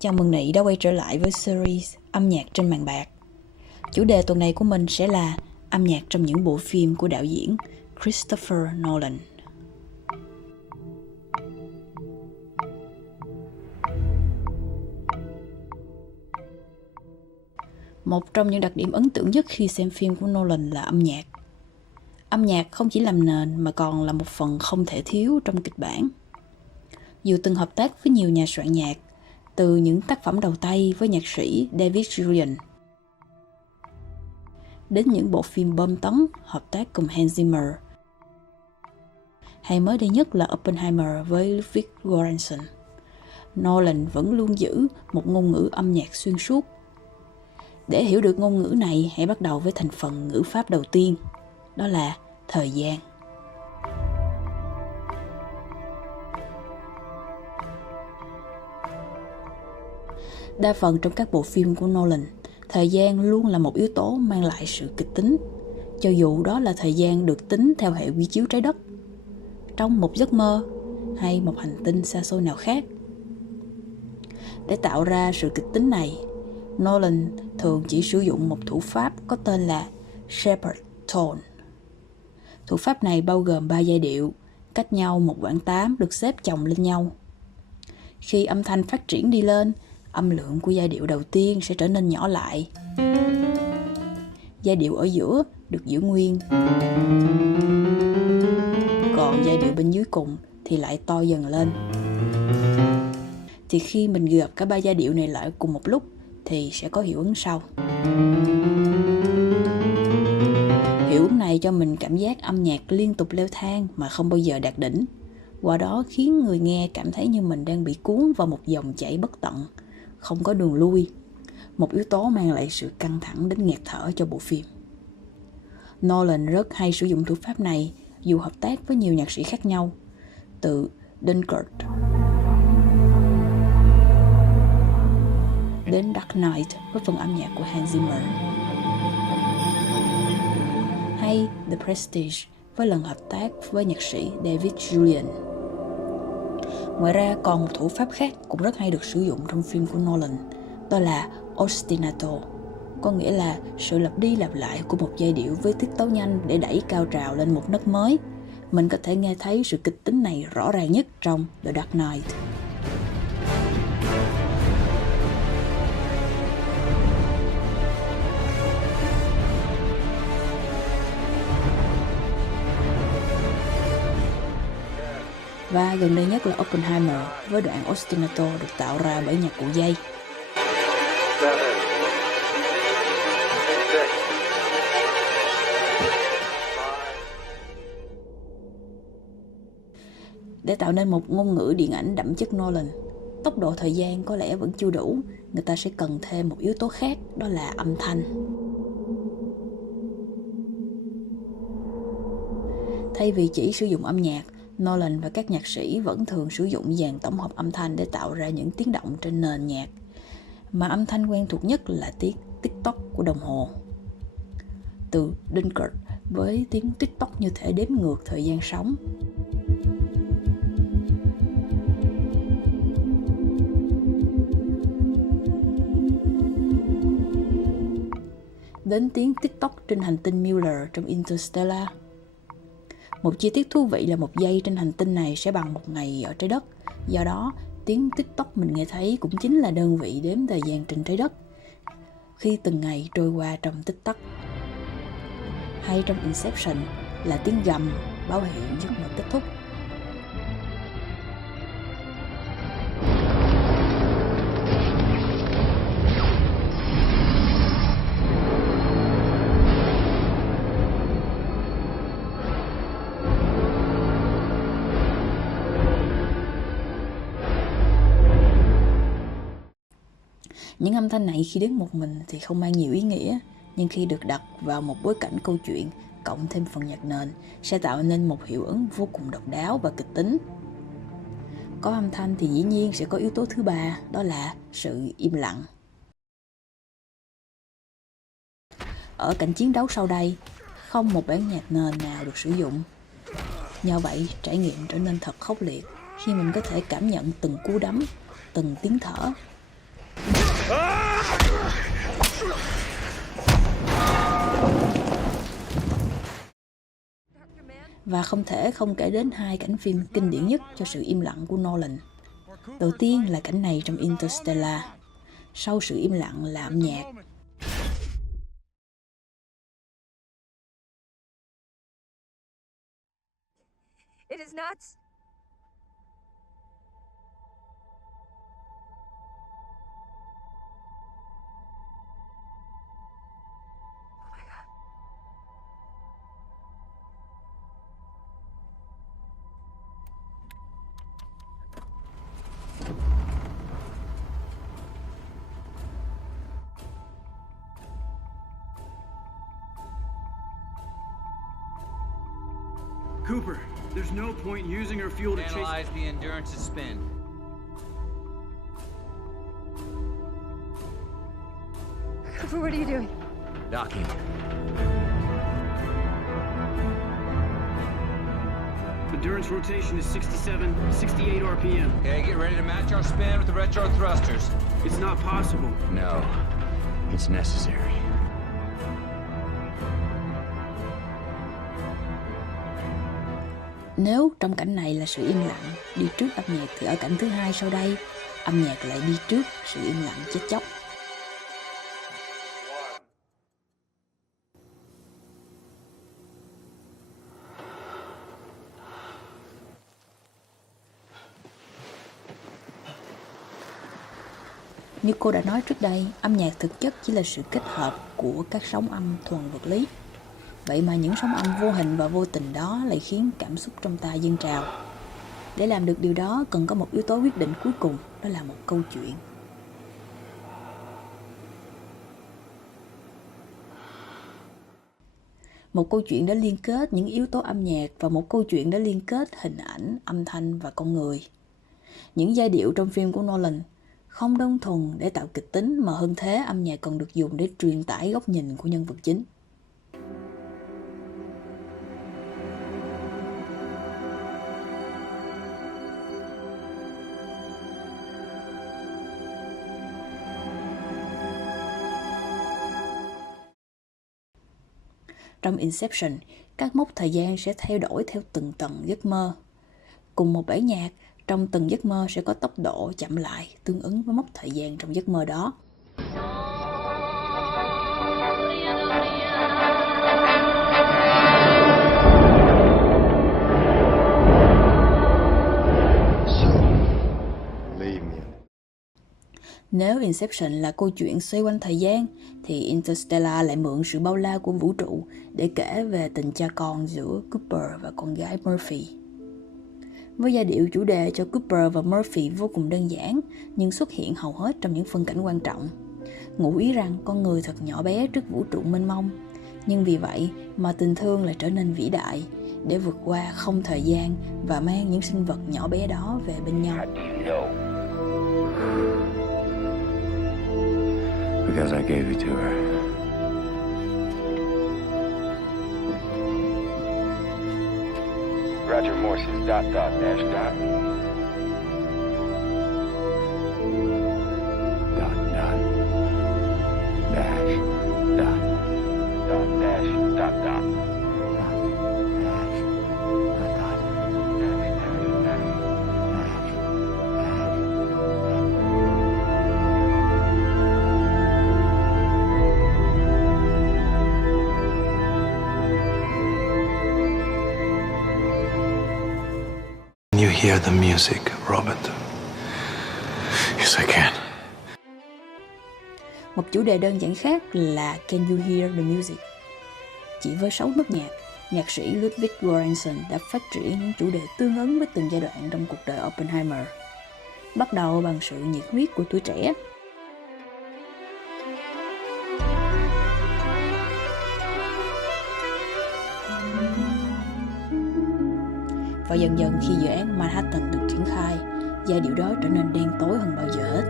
Chào mừng Nị đã quay trở lại với series âm nhạc trên màn bạc. Chủ đề tuần này của mình sẽ là âm nhạc trong những bộ phim của đạo diễn Christopher Nolan. Một trong những đặc điểm ấn tượng nhất khi xem phim của Nolan là âm nhạc. Âm nhạc không chỉ làm nền mà còn là một phần không thể thiếu trong kịch bản. Dù từng hợp tác với nhiều nhà soạn nhạc, từ những tác phẩm đầu tay với nhạc sĩ David Julian đến những bộ phim bom tấn hợp tác cùng Hans Zimmer, hay mới đây nhất là Oppenheimer với Ludwig Göransson, Nolan vẫn luôn giữ một ngôn ngữ âm nhạc xuyên suốt. Để hiểu được ngôn ngữ này, hãy bắt đầu với thành phần ngữ pháp đầu tiên, đó là thời gian. Đa phần trong các bộ phim của Nolan, thời gian luôn là một yếu tố mang lại sự kịch tính, cho dù đó là thời gian được tính theo hệ quy chiếu trái đất, trong một giấc mơ hay một hành tinh xa xôi nào khác. Để tạo ra sự kịch tính này, Nolan thường chỉ sử dụng một thủ pháp có tên là Shepard Tone. Thủ pháp này bao gồm 3 giai điệu, cách nhau một quãng 8 được xếp chồng lên nhau. Khi âm thanh phát triển đi lên, âm lượng của giai điệu đầu tiên sẽ trở nên nhỏ lại. Giai điệu ở giữa được giữ nguyên, còn giai điệu bên dưới cùng thì lại to dần lên. Thì khi mình gộp cả 3 giai điệu này lại cùng một lúc thì sẽ có hiệu ứng sau. Hiệu ứng này cho mình cảm giác âm nhạc liên tục leo thang mà không bao giờ đạt đỉnh. Qua đó khiến người nghe cảm thấy như mình đang bị cuốn vào một dòng chảy bất tận, không có đường lui. Một yếu tố mang lại sự căng thẳng đến nghẹt thở cho bộ phim. Nolan rất hay sử dụng thủ pháp này dù hợp tác với nhiều nhạc sĩ khác nhau, từ Dunkirk đến Dark Knight với phần âm nhạc của Hans Zimmer, hay The Prestige với lần hợp tác với nhạc sĩ David Julian. Ngoài ra còn một thủ pháp khác cũng rất hay được sử dụng trong phim của Nolan, đó là ostinato, có nghĩa là sự lặp đi lặp lại của một giai điệu với tiết tấu nhanh để đẩy cao trào lên một nấc mới. Mình có thể nghe thấy sự kịch tính này rõ ràng nhất trong The Dark Knight. Và gần đây nhất là Oppenheimer với đoạn ostinato được tạo ra bởi nhạc cụ dây. Để tạo nên một ngôn ngữ điện ảnh đậm chất Nolan, tốc độ thời gian có lẽ vẫn chưa đủ, người ta sẽ cần thêm một yếu tố khác, đó là âm thanh. Thay vì chỉ sử dụng âm nhạc, Nolan và các nhạc sĩ vẫn thường sử dụng dàn tổng hợp âm thanh để tạo ra những tiếng động trên nền nhạc. Mà âm thanh quen thuộc nhất là tiếng tick-tock của đồng hồ. Từ Dunkirk với tiếng tick-tock như thể đếm ngược thời gian sống. Đến tiếng tick-tock trên hành tinh Miller trong Interstellar. Một chi tiết thú vị là một giây trên hành tinh này sẽ bằng một ngày ở trái đất. Do đó, tiếng tick-tock mình nghe thấy cũng chính là đơn vị đếm thời gian trên trái đất, khi từng ngày trôi qua trong tích tắc. Hay trong Inception là tiếng gầm báo hiệu giấc mơ kết thúc. Những âm thanh này khi đứng một mình thì không mang nhiều ý nghĩa, nhưng khi được đặt vào một bối cảnh câu chuyện, cộng thêm phần nhạc nền, sẽ tạo nên một hiệu ứng vô cùng độc đáo và kịch tính. Có âm thanh thì dĩ nhiên sẽ có yếu tố thứ ba, đó là sự im lặng. Ở cảnh chiến đấu sau đây, không một bản nhạc nền nào được sử dụng. Nhờ vậy, trải nghiệm trở nên thật khốc liệt khi mình có thể cảm nhận từng cú đấm, từng tiếng thở. Và không thể không kể đến hai cảnh phim kinh điển nhất cho sự im lặng của Nolan. Đầu tiên là cảnh này trong Interstellar. Sau sự im lặng là âm nhạc. It is nuts. Oh my God. Cooper, there's no point using her fuel to chase... Analyze the Endurance's spin. Cooper, what are you doing? Docking. Endurance rotation is 67, 68 RPM. Okay, get ready to match our spin with the retro thrusters. It's not possible. No, it's necessary. Nếu trong cảnh này là sự im lặng đi trước âm nhạc, thì ở cảnh thứ hai sau đây, âm nhạc lại đi trước sự im lặng chết chóc. Như cô đã nói trước đây, âm nhạc thực chất chỉ là sự kết hợp của các sóng âm thuần vật lý. Vậy mà những sóng âm vô hình và vô tình đó lại khiến cảm xúc trong ta dâng trào. Để làm được điều đó cần có một yếu tố quyết định cuối cùng, đó là một câu chuyện. Một câu chuyện đã liên kết những yếu tố âm nhạc và một câu chuyện đã liên kết hình ảnh, âm thanh và con người. Những giai điệu trong phim của Nolan không đơn thuần để tạo kịch tính, mà hơn thế âm nhạc còn được dùng để truyền tải góc nhìn của nhân vật chính. Trong Inception, các mốc thời gian sẽ thay đổi theo từng tầng giấc mơ. Cùng một bản nhạc, trong từng giấc mơ sẽ có tốc độ chậm lại tương ứng với mốc thời gian trong giấc mơ đó. Nếu Inception là câu chuyện xoay quanh thời gian, thì Interstellar lại mượn sự bao la của vũ trụ để kể về tình cha con giữa Cooper và con gái Murphy. Với giai điệu chủ đề cho Cooper và Murphy vô cùng đơn giản, nhưng xuất hiện hầu hết trong những phân cảnh quan trọng. Ngụ ý rằng con người thật nhỏ bé trước vũ trụ mênh mông, nhưng vì vậy mà tình thương lại trở nên vĩ đại, để vượt qua không thời gian và mang những sinh vật nhỏ bé đó về bên nhau. Because I gave it to her. Roger, Morse's dot dot dash dot. Dot, dot. Dash, dot. Dot dash dot dot. Can you hear the music, Robert? Yes, I can. Một chủ đề đơn giản khác là Can You Hear the Music? Chỉ với 6 nốt nhạc, nhạc sĩ Ludwig Göransson đã phát triển những chủ đề tương ứng với từng giai đoạn trong cuộc đời Oppenheimer. Bắt đầu bằng sự nhiệt huyết của tuổi trẻ. Và dần dần khi dự án Manhattan được triển khai, giai điệu đó trở nên đen tối hơn bao giờ hết.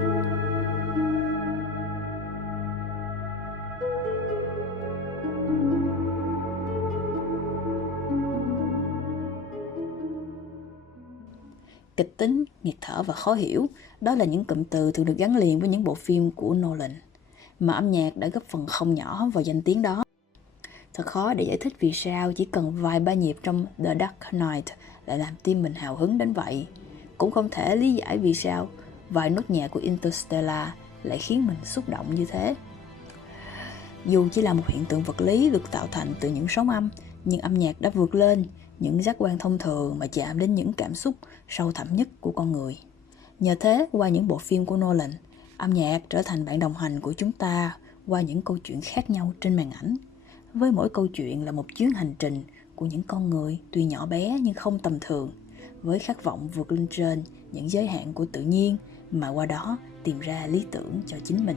Kịch tính, nghẹt thở và khó hiểu Đó là những cụm từ thường được gắn liền với những bộ phim của Nolan, mà âm nhạc đã góp phần không nhỏ vào danh tiếng đó. Thật khó để giải thích vì sao chỉ cần vài ba nhịp trong The Dark Knight lại làm tim mình hào hứng đến vậy. Cũng không thể lý giải vì sao vài nốt nhạc của Interstellar lại khiến mình xúc động như thế. Dù chỉ là một hiện tượng vật lý được tạo thành từ những sóng âm, nhưng âm nhạc đã vượt lên những giác quan thông thường mà chạm đến những cảm xúc sâu thẳm nhất của con người. Nhờ thế, qua những bộ phim của Nolan, âm nhạc trở thành bạn đồng hành của chúng ta qua những câu chuyện khác nhau trên màn ảnh. Với mỗi câu chuyện là một chuyến hành trình của những con người tuy nhỏ bé nhưng không tầm thường, với khát vọng vượt lên trên những giới hạn của tự nhiên mà qua đó tìm ra lý tưởng cho chính mình.